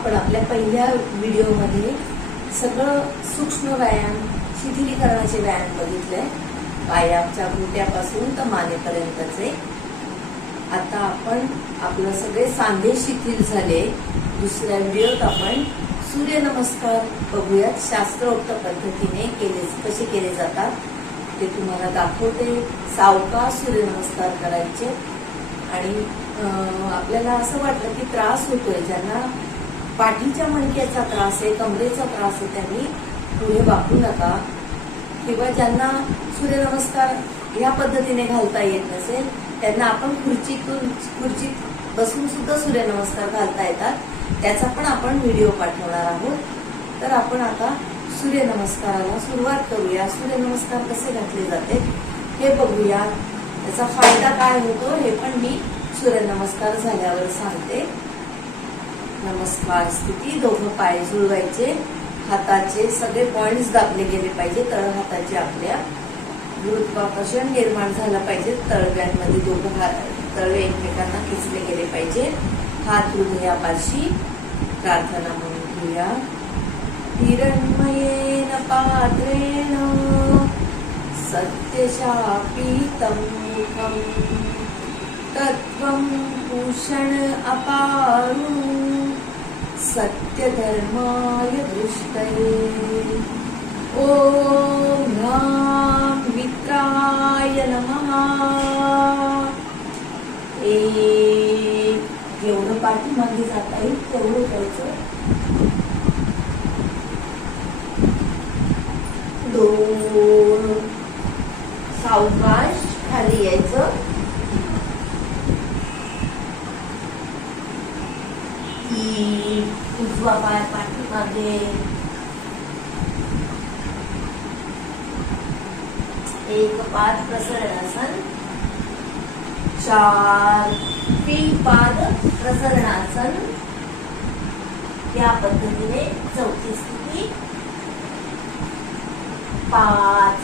आपण आपल्या पहिल्या व्हिडिओमध्ये सगळं सूक्ष्म व्यायाम, शिथिलीकरणाचे व्यायाम बघितले, पायाच्या घोट्यापासून तर मानेपर्यंतचे. आता आपण आपलं सगळे सांधे शिथिल झाले. दुसऱ्या व्हिडिओत आपण सूर्यनमस्कार बघूयात. शास्त्रोक्त पद्धतीने कसे केले जातात ते तुम्हाला दाखवते. सावकाश सूर्यनमस्कार करायचे. आणि आपल्याला असं वाटलं की त्रास होतोय, ज्यांना पाठीच्या मणक्याचा त्रास आहे, कमरेचा त्रास आहे, त्यांनी पुढे वाकू नका. किंवा ज्यांना सूर्यनमस्कार या पद्धतीने घालता येत नसेल त्यांना आपण खुर्चीत बसून सुद्धा सूर्यनमस्कार घालता येतात. त्याचा पण आपण व्हिडिओ पाठवणार आहोत. तर आपण आता सूर्यनमस्काराला सुरुवात करूया. सूर्यनमस्कार कसे घातले जाते हे बघूया. त्याचा फायदा काय होतो हे पण मी सूर्यनमस्कार झाल्यावर सांगते. नमस्कार स्थिती. दोघं पाय जुळवायचे. हाताचे सगळे पॉइंट्स दाबले गेले पाहिजे. तळ हाताचे आपल्या गुरुत्वाकर्षण निर्माण झालं पाहिजे. तळव्यांमध्ये दोघं तळवे एकमेकांना खेचले गेले पाहिजे. हात हृदयापाशी. प्रार्थना म्हणून घेऊया. हिरण्मयेन पात्रेण सत्यशापीतं मुखं तत्त्वं भूषण अपारु सत्यधर्माय दृष्टये. ओम ह्रां मित्राय नमः. जेवढं पाठीमागे जाता येईल तेवढं करायचं. 2 सावकाश खाली यायचं. 3 उजवा पाय पाठीमागे. 1 पाद प्रसरणासन. 4 पाद प्रसरणासन. या पद्धतीने चौथी स्थिती. 5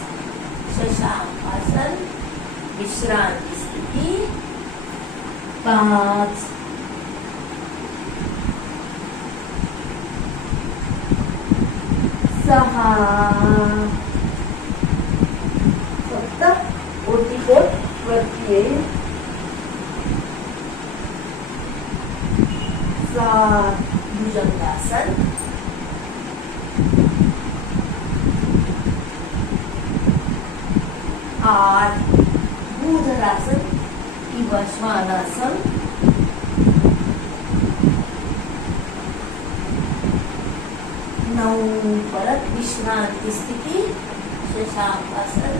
शशांकासन. विश्रांती स्थिती. 5 6 फक्त ओटीपोट वरती येईल. 7 भुजंगासन. 8 भूधरासन किंवा श्वानासन. 9 परत विश्रांती स्थिती शशांकासन.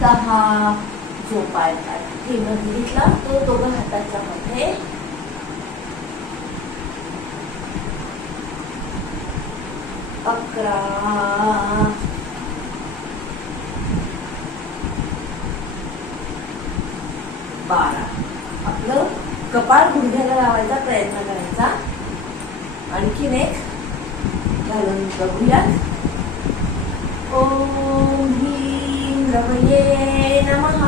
10 जो पाय मध्ये घेतला तो दोघं हाताच्या मध्ये. 11 12 आपलं कपाळ गुडघ्याला लावायचा प्रयत्न करायचा. आणखीन एक घालून बघूयात. ओम ह्रीं रमये नमः.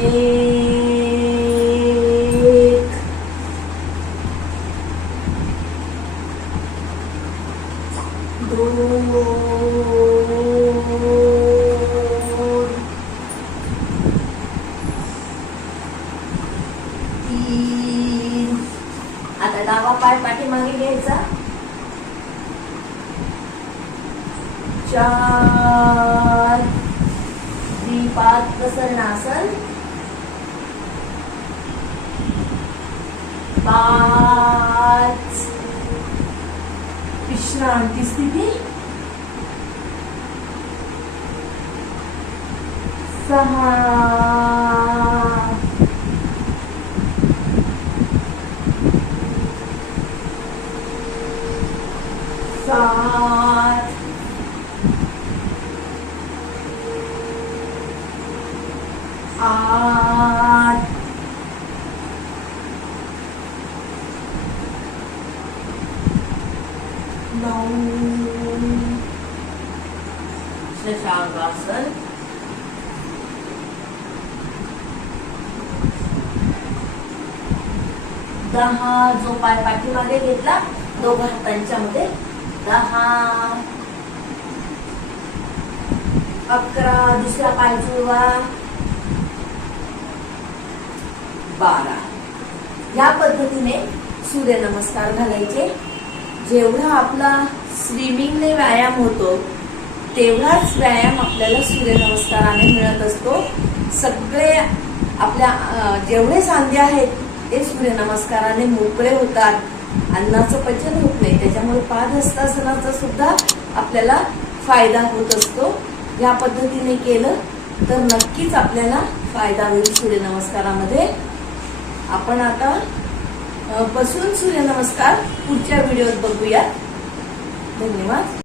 1 2 3 आता डावा पाय पाठीमागे घ्यायचा. 4 द्विपाद प्रसरणासन. 5 विश्रांती स्थिती. 6 7 8 9 शशांकासन, दहा जो पाय पाठीमागे घेतला दोघा हातांच्या मध्ये 10, 11 दुसरा पाय जुळवा 12. या पद्धतीने सूर्यनमस्कार घालायचे. जेवढा आपला स्विमिंगने व्यायाम होतो तेवढाच व्यायाम आपल्याला सूर्यनमस्काराने मिळत असतो. सगळे आपल्या जेवढे सांधे आहेत ते सूर्यनमस्काराने मोकळे होतात. अन्नाचं पचन होत नाही, त्याच्यामुळे पादहस्तासनाचा सुद्धा आपल्याला फायदा होत असतो. या पद्धतीने केलं तर नक्कीच आपल्याला फायदा होईल सूर्यनमस्कारामध्ये. आपण आता बसून सूर्यनमस्कार पुढच्या व्हिडिओत बघूया. धन्यवाद.